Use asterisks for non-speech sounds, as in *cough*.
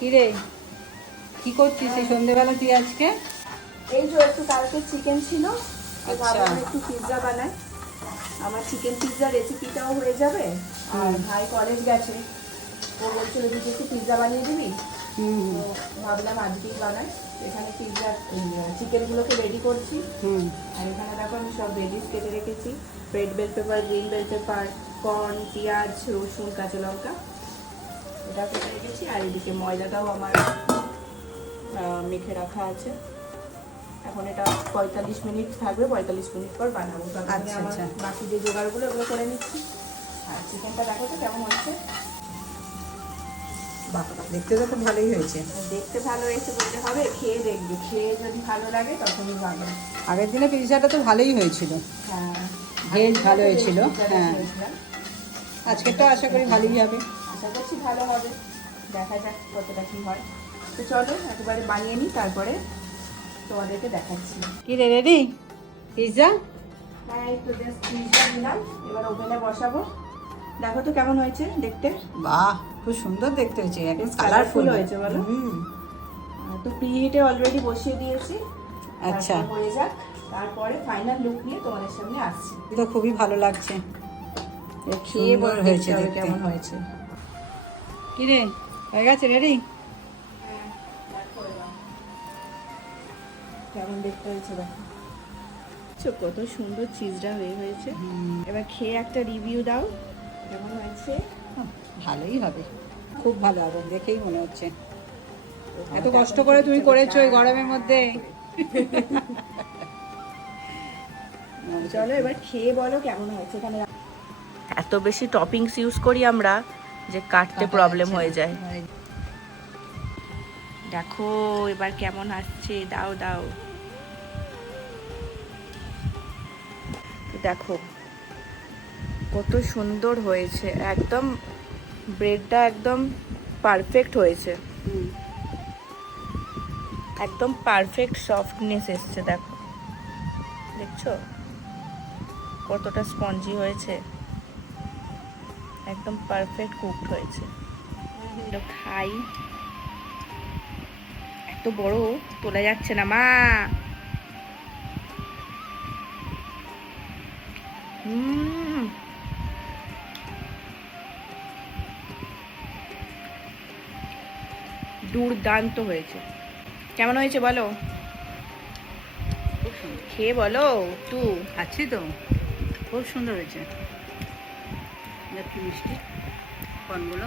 কিরে? কি করছিস এই সন্ধেবেলা তুই আজকে? এই যে একটু কালকে চিকেন ছিল আচ্ছা। ভাবলাম একটু পিৎজা বানাই। আমার চিকেন পিৎজা রেসিপিটাও হয়ে যাবে। আর ভাই কলেজ গেছে। ও বলছিল যে তুই একটু পিৎজা বানিয়ে দিবি? ভাবলাম আজকেই বানাই। এখানে পিৎজা চিকেনগুলোকে রেডি করছি। হুম। আর এখানে দেখো আমি সব ভেজিস কেটে রেখেছি। Red bell pepper green bell pepper corn পেঁয়াজ রসুন কাঁচা লঙ্কা। কেটে রেখেছি আর এদিকে ময়দাটাও আমার মেখে রাখা আছে। এখন এটা পঁয়তাল্লিশ মিনিট থাকবে পঁয়তাল্লিশ মিনিট পর বানাবো। তারপরে আচ্ছা, আমার আচ্ছা। বাকি যে জোগাড়গুলো ওগুলো করে নিচ্ছি। আর চিকেনটা দেখো তো কেমন হচ্ছে। দেখতে তো খুব ভালোই হয়েছে। দেখতে ভালো হয়েছে বলতে হবে খেয়ে দেখবে। খেয়ে যদি ভালো লাগে তখনই ভালো। আগের দিনে পিৎজাটা তো ভালোই হয়েছিল। হ্যাঁ ভেজ ভালো হয়েছিল হ্যাঁ। আজকেরটা আশা করি ভালোই হবে। আশা করছি ভালো হবে। দেখা যাক কতটা কি হয়। তো চলো একেবারে বানিয়ে নিই তারপরে তোমাদেরকে দেখাচ্ছি। কি রে রেডি? পিৎজা হ্যাঁ এই তো জাস্ট পিসটা নিলাম এবার ওভেনে বসাবো। দেখো তো কেমন হয়েছে দেখতে। বাহ খুব সুন্দর দেখতে হয়েছে একদম কালারফুল হয়েছে বলো? তো প্রিহিটে অলরেডি বসিয়ে দিয়েছি। আচ্ছা। হয়ে যাক। তারপরে ফাইনাল লুক নিয়ে তোমাদের সামনে আসছি। তো খুবই ভালো লাগছে। খেয়ে হয়েছে হয়েছে কেমন হয়েছে। কি রে হয়ে গেছে রেডি হ্যাঁ, কেমন দেখতে হয়েছে দেখো। দেখছ কত সুন্দর চিজটা হয়ে হয়েছে। এবার খেয়ে একটা রিভিউ দাও কেমন হয়েছে? ভালোই হবে। খুব ভালো হবে দেখেই মনে হচ্ছে। এত কষ্ট করে তুমি করেছ এই গরমের মধ্যে। *laughs* চলো এবার খেয়ে বলো কেমন হয়েছে এখানে। এত বেশি টপিংস ইউজ করি আমরা যে কাটতে প্রবলেম হয়ে যায়। দেখো এবার কেমন আসছে? দাও দাও। দেখো কত সুন্দর হয়েছে। একদম ব্রেডটা একদম পারফেক্ট হয়েছে। একদম পারফেক্ট সফটনেস এসছে দেখো। দেখছ? কতটা স্পঞ্জি হয়েছে। একদম পারফেক্ট কুকড হয়েছে। খাই। এত বড় তোলা যাচ্ছে না মা। হুম দুর্দান্ত হয়েছে। কেমন হয়েছে বলো? খেয়ে বলো তু আছি তো। খুব সুন্দর হয়েছে। একটু মিষ্টি কর্নগুলো